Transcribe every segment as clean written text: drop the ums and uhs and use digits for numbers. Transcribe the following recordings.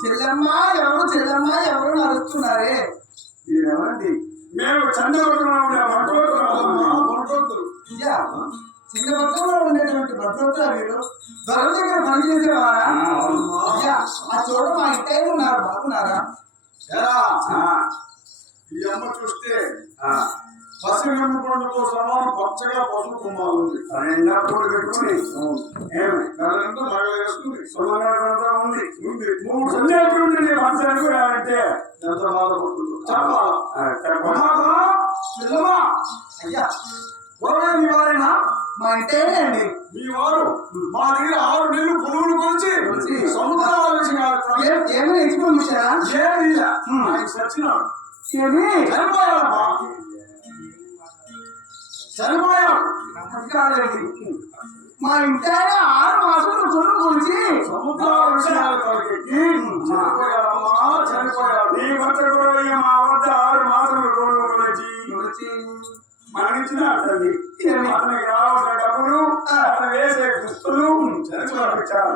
చెల్లెమ్మ ఎవరు చెల్లెమ్మ ఎవరు నడుస్తున్నారే? మీరెవరండి? మేము చిన్న భద్రంలో ఉండేటువంటి భద్రత వీరు దొర దగ్గర పనిచేసేవారా? ఆ చోట మా ఇంటి ఉన్నారు, బాగున్నారా? ఈ అమ్మ చూస్తే పసిగమ్మకొండతో సమానం పచ్చగా పసుపు కుమ్మాలు ఉంది. పెట్టుకుని దానింతా బాగా వేస్తుంది. సమానంగా ఉంది. 3 సంవత్సరాలు పంచానికి రావంటే ఎంత బాధపడుతుందో చెప్పాలా? అయ్యా మీ వారేనా? మా ఇంటే అండి. మీ వారు మా దగ్గర 6 నెలలు పులుగులు కొలిచి సముద్రాల ఏమైనా ఎక్కిపోయించారా? ఏమి సచ్చినాడు. చనిపోయాడు. మా ఇంటి ఆయన 6 మాసాలు పులుగు కొలిచి సముద్రాల విషయాలు తలకెక్కి చనిపోయాడు. నీ భర్త కూడా మా వద్ద 6 మాసాలు కొలిచి మరణించిన తల్లి అతనికి రావాల్సిన డబ్బులు అతను వేసే దుస్తులు చనిపోయాడు.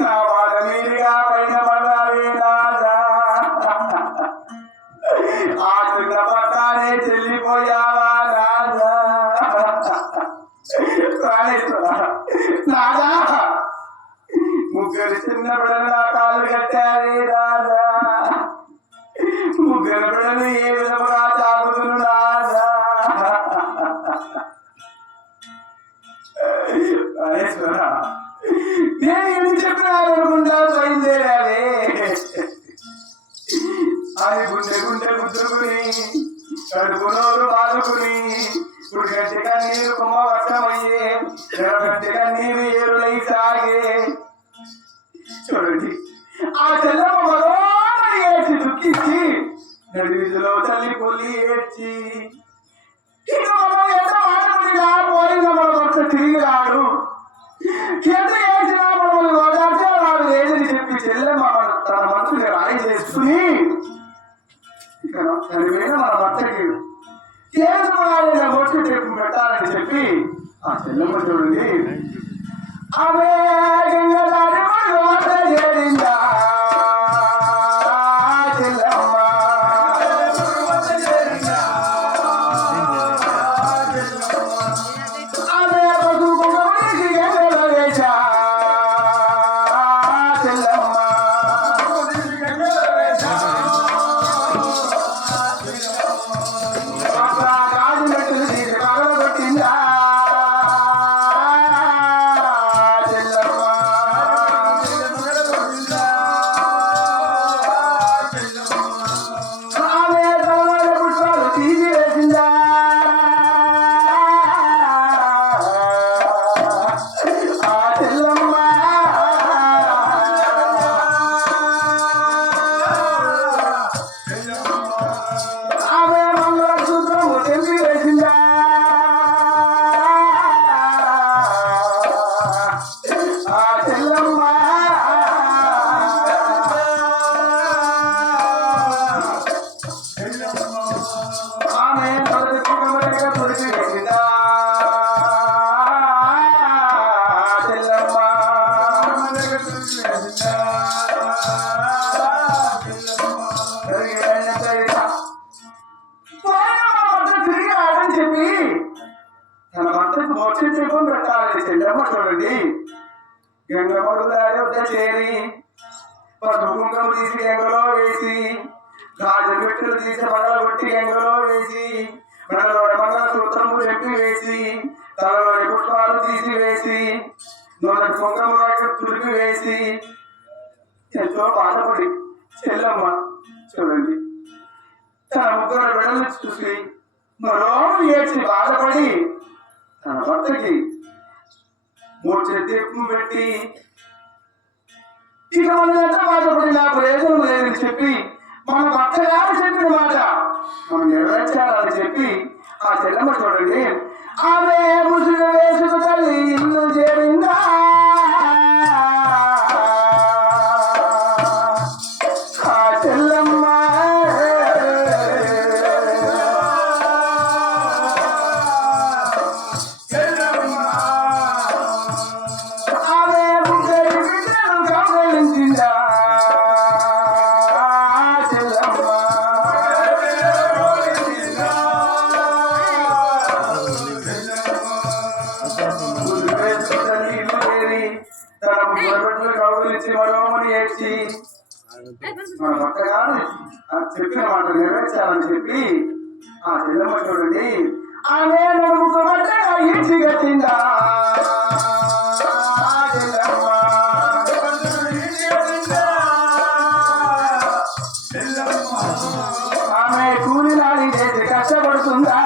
నా వాళ్ళ మీదుగా పైన పడాలి రాజా ఆ చిన్న పట్టానే చెల్లిపోయావా రాజా ప్రాణేశ్వర రాజా ముగ్గురు చిన్న బిడ్డలు నా కాళ్ళు కట్టారే రాజా ముగ్గురు బిడ్డలు ఏ విధముగా చాపుతును రాజా ప్రాణేశ్వర నేను ఎందుకు చెప్పినారనుకుంటా బయలుదేరావే అది గుండె గుండె గుద్దుకుని కడుపు నోరు బాదుకుని ఉడిగంటి కన్నీరు కుమ్మ వర్షమయ్యే ఎరగంటి కన్నీరు ఏరులై సాగే చూడండి ఆ చెల్లమ్మ మరోమని ఏడ్చి దుఃఖించి నడివిధిలో తల్లి పొల్లి ఏడ్చి ఇక మనం ఎంత మాటకుడిగా పోయిన మన భక్త తిరిగి రాడు ఎంత ఏడ్చినా మనల్ని ఓదార్చే వాడు లేదని చెప్పి చెల్లెమ్మ తన మనసుని రాయి చేసుకుని దాని మీద మన భర్తకి కేసువాడిన బొట్టు చెప్పు పెట్టాలని చెప్పి ఆ చెల్లెమ్మ చూడండి ఆమె గంగదారి వద్ద చేరిందా చెల్లెమ్మ ఆమె పసుపుకి గంగలో వేశా చెల్లెమ్మ రాజు మెట్టులు తీసి పగలగొట్టిందా చెల్లమ్మ ఆమె తలవాళ్ళ పుష్పాలు తీసి వేసిందా ఆ చెల్లమ్మ ఆమె మంగళసూత్రము తెంపి వేసిందా ఆ చెల్లమ్మ ఆమె మొదటి కుటుంబంగా తొడిగి వేసిందా చెల్లమ్మ తిరిగి రాదని చెప్పి తన భర్తకు మోక్ష దీపం పెట్టాలని చెల్లమ్మ చూడండి గంగమ్మడు దారి వద్ద చేరి పసుపు కుంకుమ తీసి గంగలో వేసి గాజు పెట్టెలు తీసి పగలగొట్టి గంగలో వేసి మెడలో మంగళసూత్రము చెప్పి వేసి తలలో పుష్పాలు తీసి వేసి మొదటి కుంకుమ తుడిపి వేసి ఎంతో బాధపడి చెల్లమ్మ చూడండి తన ముగ్గురు బిడ్డలు చూసి మరో ఏడ్చి బాధపడి తన భర్తకి మూడు దీపం పెట్టి ఇక మనం ఎంత బాధపడి నా ప్రయోజనం లేదని చెప్పి మన భర్త గారు చెప్పిన మాట మనం నెరవేర్చాలని చెప్పి ఆ చెల్లమ్మ చూడండి ఆమె ముసుగు వేసుకు తల్లి ఇల్లు చేరిందా ఆ చెల్లమ్మ ఆమె ముగ్గురి బిడ్డలు కౌగలించిందా చెల్లమ్మ తన ముగ్గురు బిడ్డలు కౌగలించి మరోమని ఏడ్చి మన భర్త గారు చెప్పిన మాట నెరవేర్చాలని చెప్పి ఆ చెల్లమ్మ చూడండి ఆమె నడుముకు బట్టగా ఈడ్చి కట్టిందా చెల్లమ్మ ఆమె కూలి నాడి చేసి కష్టపడుతుందా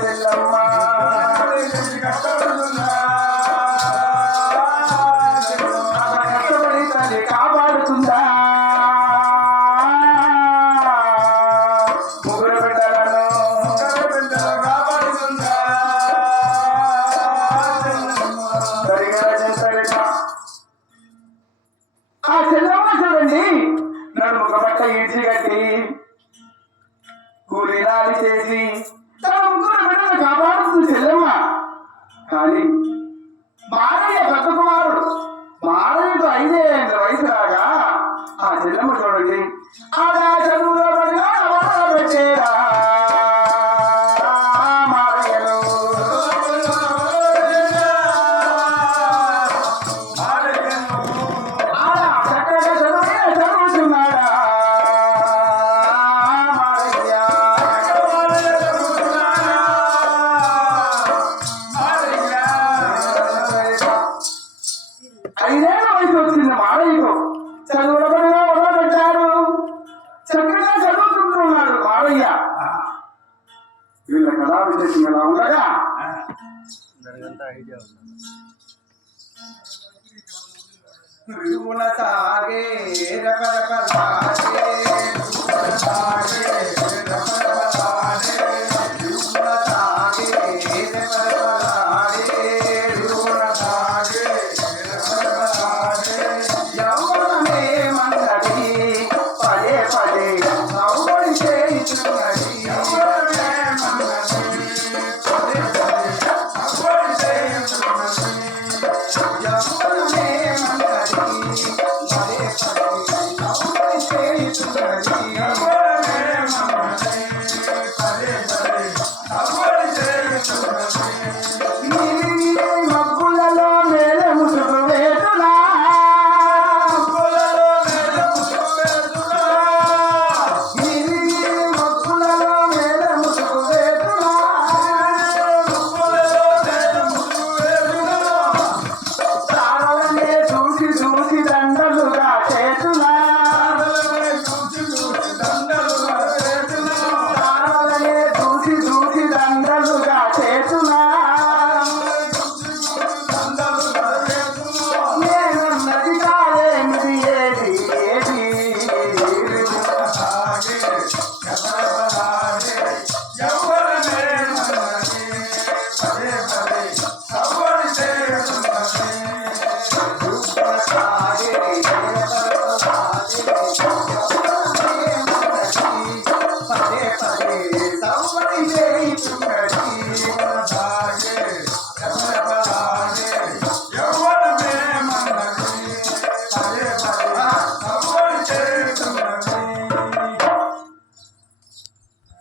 చెల్లమ్మ కష్టపడి తల్లి కాపాడుతుందా ముగ్గురు బిడ్డలను కాపాడుతుందా ఆ చెల్లమ్మ చూడండి నడుముక బట్ట ఈడ్చి కట్టి కూలీనాలు చేసి తన ముగ్గురు బిడ్డలు కాపాడుతుంది చెల్లమ్మ కానీ రుగుణ సాగే రపరప సాగే రుగుణ సాగే రపరప